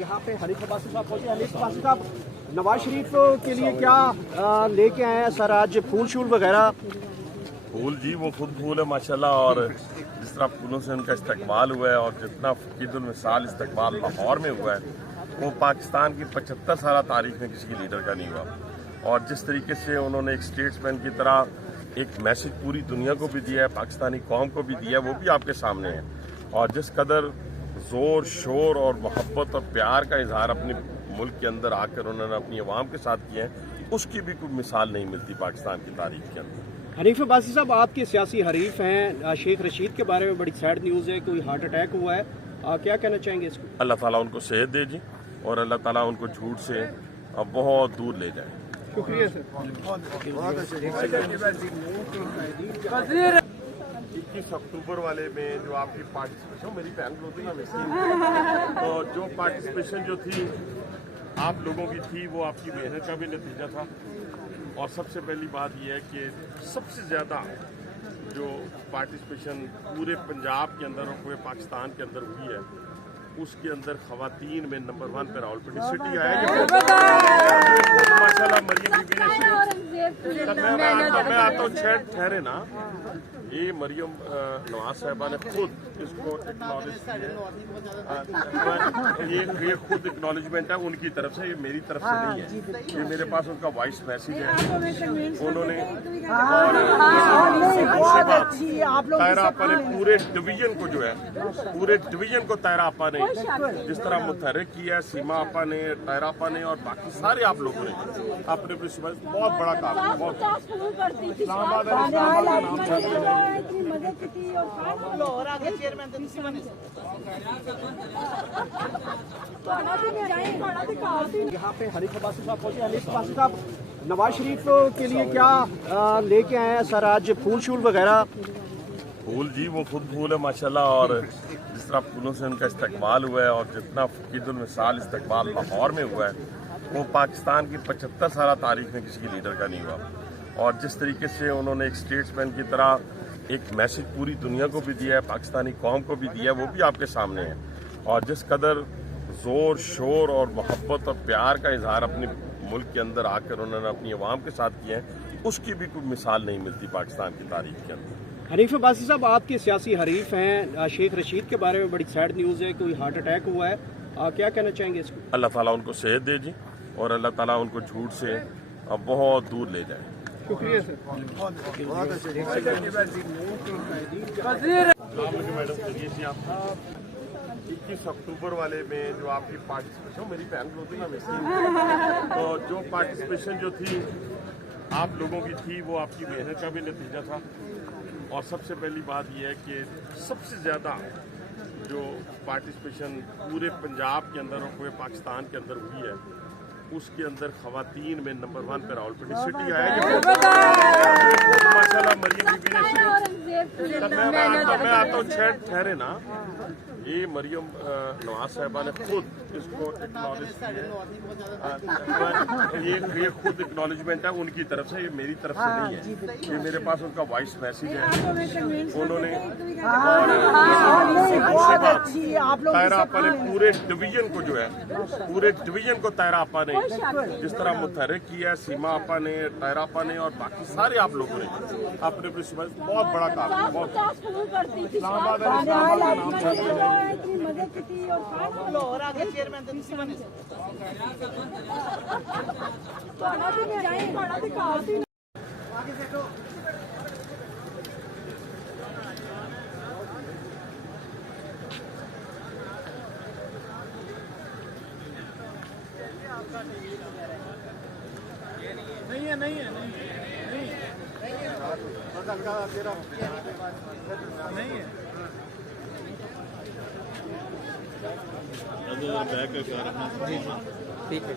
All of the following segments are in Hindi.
यहाँ पे हनीफ अब्बासी साहब पहुंचे। हनीफ अब्बासी साहब, नवाज शरीफ के लिए क्या लेके आए हैं सर आज, फूल शूल वगैरह? फूल जी, वो खुद फूल है माशाल्लाह। और जिस तरह फूलों से उनका इस्तकबाल हुआ है और जितना फकीदुल मिसाल इस्तकबाल लाहौर में हुआ है, वो पाकिस्तान की 75 साल तारीख में किसी लीडर का नहीं हुआ। और जिस तरीके से उन्होंने एक स्टेट्समैन की तरह एक मैसेज पूरी दुनिया को भी दिया है, पाकिस्तानी कौम को भी दिया है, वो भी आपके सामने है। और जिस कदर जोर शोर और मोहब्बत और प्यार का इजहार अपने मुल्क के अंदर आकर उन्होंने अपनी आवाम के साथ किया है, उसकी भी कोई मिसाल नहीं मिलती पाकिस्तान की तारीख के अंदर। हनीफ अब्बासी साहब, आपके सियासी हरीफ हैं शेख रशीद के बारे में बड़ी सैड न्यूज़ है, कोई हार्ट अटैक हुआ है, क्या कहना चाहेंगे इसको? अल्लाह ताला उनको सेहत दे जी और अल्लाह ताला उनको झूठ से बहुत दूर ले जाए। शुक्रिया सर। 21 अक्टूबर वाले में जो आपकी पार्टिसिपेशन, मेरी बहन होती ना मिस्किन, तो जो पार्टिसिपेशन जो थी आप लोगों की थी, वो आपकी मेहनत का भी नतीजा था। और सबसे पहली बात यह है कि सबसे ज़्यादा जो पार्टिसिपेशन पूरे पंजाब के अंदर और पूरे पाकिस्तान के अंदर हुई है, उसके अंदर खवातीन में नंबर 1 पे रावलपिंडी सिटी आया। माशाल्लाह मरियम बीबी ने, मैं आता हूँ ठहरे ना, ये मरियम नवाज साहिबा ने खुद इसको एक्नॉलेज किया। ये खुद एक्नॉलेजमेंट है उनकी तरफ से, ये मेरी तरफ से नहीं है। ये मेरे पास उनका वॉइस मैसेज है। उन्होंने तायरा आपा ने पूरे डिवीजन को जो है, पूरे डिवीजन को तायरा आपा ने जिस तरह मुतहर्रिक किया है, सीमा आपा ने, तायरा आपा ने और बाकी सारे आप लोगों ने अपने अपने बहुत बड़ा काम है। बहुत यहाँ पे हनीफ अब्बासी साहब पहुंचे। हनीफ अब्बासी साहब, नवाज शरीफ के लिए क्या लेके आए हैं सर आज, फूल शूल वगैरह? फूल जी, वो खुद फूल है माशाल्लाह। और जिस तरह फूलों से उनका इस्तकबाल हुआ है और जितना फकीदुल मिसाल इस्तकबाल लाहौर में हुआ है, वो पाकिस्तान की 75 साल तारीख में किसी लीडर का नहीं हुआ। और जिस तरीके से उन्होंने एक स्टेट्समैन की तरह एक मैसेज पूरी दुनिया को भी दिया है, पाकिस्तानी कौम को भी दिया है, वो भी आपके सामने है। और जिस कदर जोर शोर और मोहब्बत और प्यार का इजहार अपने मुल्क के अंदर आकर उन्होंने अपनी आवाम के साथ किया है, उसकी भी कोई मिसाल नहीं मिलती पाकिस्तान की तारीख के अंदर। हनीफ अब्बासी साहब, आपके सियासी हरीफ हैं शेख रशीद के बारे में बड़ी सैड न्यूज़ है, कोई हार्ट अटैक हुआ है, क्या कहना चाहेंगे इसको? अल्लाह ताला उनको सेहत दे जी और अल्लाह ताला उनको झूठ से बहुत दूर ले जाए। शुक्रिया सर। मैडम चलिए जी, आप 21 अक्टूबर वाले में जो आपकी पार्टिसिपेशन, मेरी बहन होती ना मिस्किन, तो जो पार्टिसिपेशन जो थी आप लोगों की थी, वो आपकी मेहनत का भी नतीजा था। और सबसे पहली बात यह है कि सबसे ज़्यादा जो पार्टिसिपेशन पूरे पंजाब के अंदर और पूरे पाकिस्तान के अंदर हुई है, उसके अंदर खवातीन में नंबर 1 पे रावलपिंडी सिटी आया। माशाल्लाह मरियम बीबी ने, मैं आता हूँ ठहरे ना, ये मरियम नवाज साहिबा ने खुद इसको एक्नॉलेज किया। ये खुद एक्नॉलेजमेंट है उनकी तरफ से, ये मेरी तरफ से नहीं है। ये मेरे पास उनका वॉइस मैसेज है। उन्होंने तायरा आपा ने पूरे डिवीजन को जो है, पूरे डिवीजन को तायरा आपा ने जिस तरह मुतहर्रिक किया है, सीमा आपा ने, तायरा आपा ने और बाकी सारे आप लोगों ने अपने अपने बहुत बड़ा काम है। बहुत नहीं है ठीक है।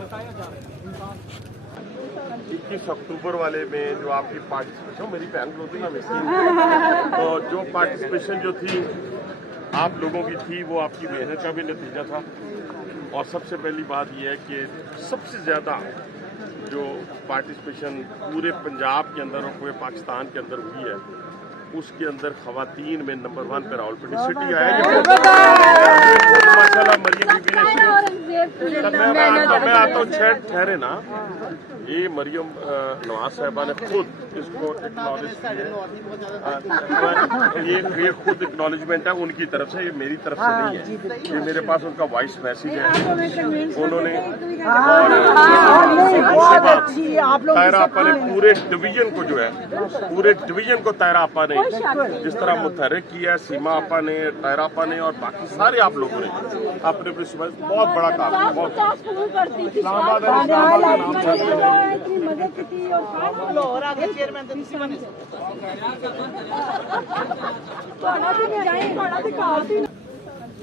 बताया जा रहा है 21 अक्टूबर वाले में जो आपकी पार्टिसिपेशन, मेरी बहन होती ना मिस्किन, तो जो पार्टिसिपेशन जो थी आप लोगों की थी वो आपकी मेहनत का भी नतीजा था। और सबसे पहली बात यह है कि सबसे ज़्यादा जो पार्टिसिपेशन पूरे पंजाब के अंदर और पूरे पाकिस्तान के अंदर हुई है, उसके अंदर खवातीन में नंबर 1 पे रावलपिंडी सिटी आया। माशाल्लाह मरियम बीबी ने मैं आता हूँ ठहरे ना, ये मरियम नवाज साहिबा ने खुद इसको एक्नॉलेज किया। ये खुद एक्नॉलेजमेंट है उनकी तरफ से, ये मेरी तरफ से नहीं है। ये मेरे पास उनका वॉइस मैसेज है। उन्होंने तायरा आपा ने पूरे डिवीजन को जो है, पूरे डिवीजन को तायरा आपा ने जिस तरह मुतहर्रिक किया है, सीमा आपा ने, तायरा आपा ने और बाकी सारे आप लोगों ने अपने अपने सुबह बहुत बड़ा काम किया। बहुत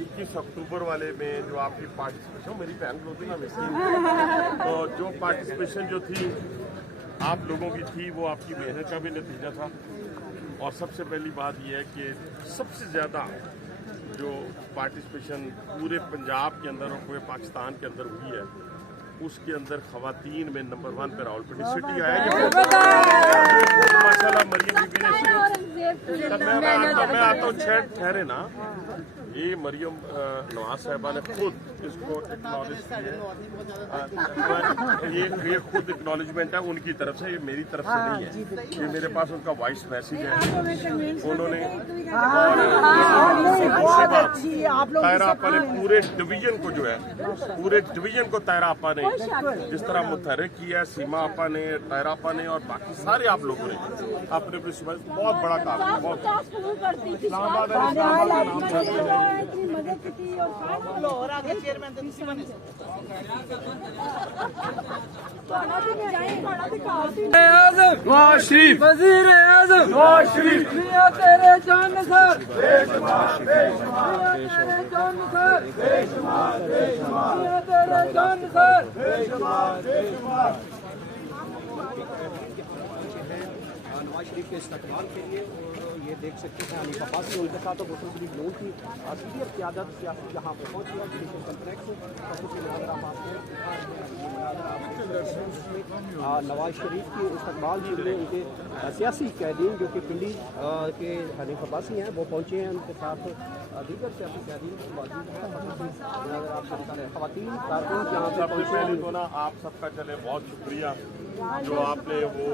इक्कीस अक्टूबर वाले में जो आपकी पार्टिसिपेशन, मेरी बहन होती ना मिस्किन, तो जो पार्टिसिपेशन जो थी आप लोगों की थी वो आपकी मेहनत का भी नतीजा था। और सबसे पहली बात यह है कि सबसे ज़्यादा जो पार्टिसिपेशन पूरे पंजाब के अंदर और पूरे पाकिस्तान के अंदर हुई है, उसके अंदर खवातीन में नंबर 1 पे रावलपिंडी सिटी आया। माशाल्लाह मरियम बीबी ने मैं आता हूँ ठहरे ना, ये मरियम नवाज साहिबा ने खुद इसको एक्नॉलेज किया। ये खुद एक्नॉलेजमेंट है उनकी तरफ से, ये मेरी तरफ से नहीं है। ये मेरे पास उनका वॉइस मैसेज है। उन्होंने तायरा आपा ने पूरे डिवीजन को जो है, पूरे डिवीजन को तायरा आपा ने जिस तरह मुतहर्रिक किया है, सीमा आपा ने, तायरा आपा ने और बाकी सारे आप लोगों ने अपने अपने सुबह बहुत बड़ा काम किया। बहुत नवाज शरीफ, वजीर आज़म नवाज शरीफ, मियां तेरे जान सर, तेरे जान सर, मियां तेरे जान सर। नवाज शरीफ के इस्तकबाल के लिए ये देख सकते हैं हनीफ अब्बासी उनके साथ तो बहुत बड़ी लोगों की सीनियर क़यादत यहाँ पर पहुँच गया। जुडिशल कम्प्लेक्स नवाज शरीफ के इस्तकबाल के लिए उनके सियासी कैदीन जो कि पिंडी के हनीफ अब्बासी हैं वो पहुँचे हैं। उनके साथ दीगर सियासी कैदीन मौजूद हैं। आप खवातीन कारकुन यहाँ पर सबसे पहले तो ना आप सबका चले बहुत शुक्रिया जो आपने वो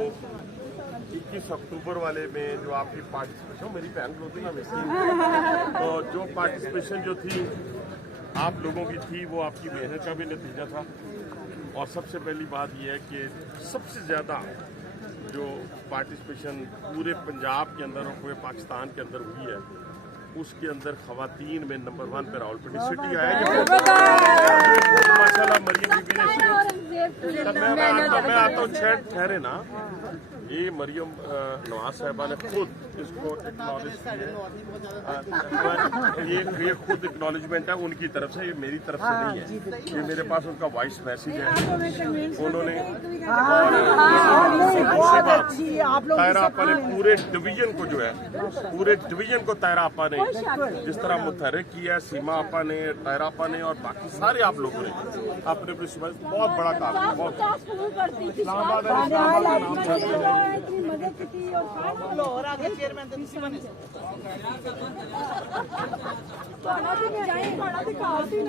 21 अक्टूबर वाले में जो आपकी पार्टिसिपेशन, मेरी बहन होती ना मिस्किन, तो जो पार्टिसिपेशन जो थी आप लोगों की थी वो आपकी मेहनत का भी नतीजा था। और सबसे पहली बात यह है कि सबसे ज़्यादा जो पार्टिसिपेशन पूरे पंजाब के अंदर और पूरे पाकिस्तान के अंदर हुई है, उसके अंदर खवातीन में नंबर 1 पे रावलपिंडी सिटी आया। माशाल्लाह मरियम बीबी ने मैं आता हूँ ठहरे ना, ये मरियम नवाज साहिबा ने खुद इसको एक्नॉलेज किया। ये खुद एक्नॉलेजमेंट है उनकी तरफ से, ये मेरी तरफ से नहीं है। ये मेरे पास उनका वॉइस मैसेज है। उन्होंने तायरा आपा ने पूरे डिवीजन को जो है, पूरे डिवीजन को तायरा आपा ने जिस तरह मुतहर्रिक किया है, सीमा आपा ने, तायरा आपा ने और बाकी सारे आप लोगों ने अपने अपने सुबह बहुत बड़ा काम किया। बहुत नवाज शरीफ,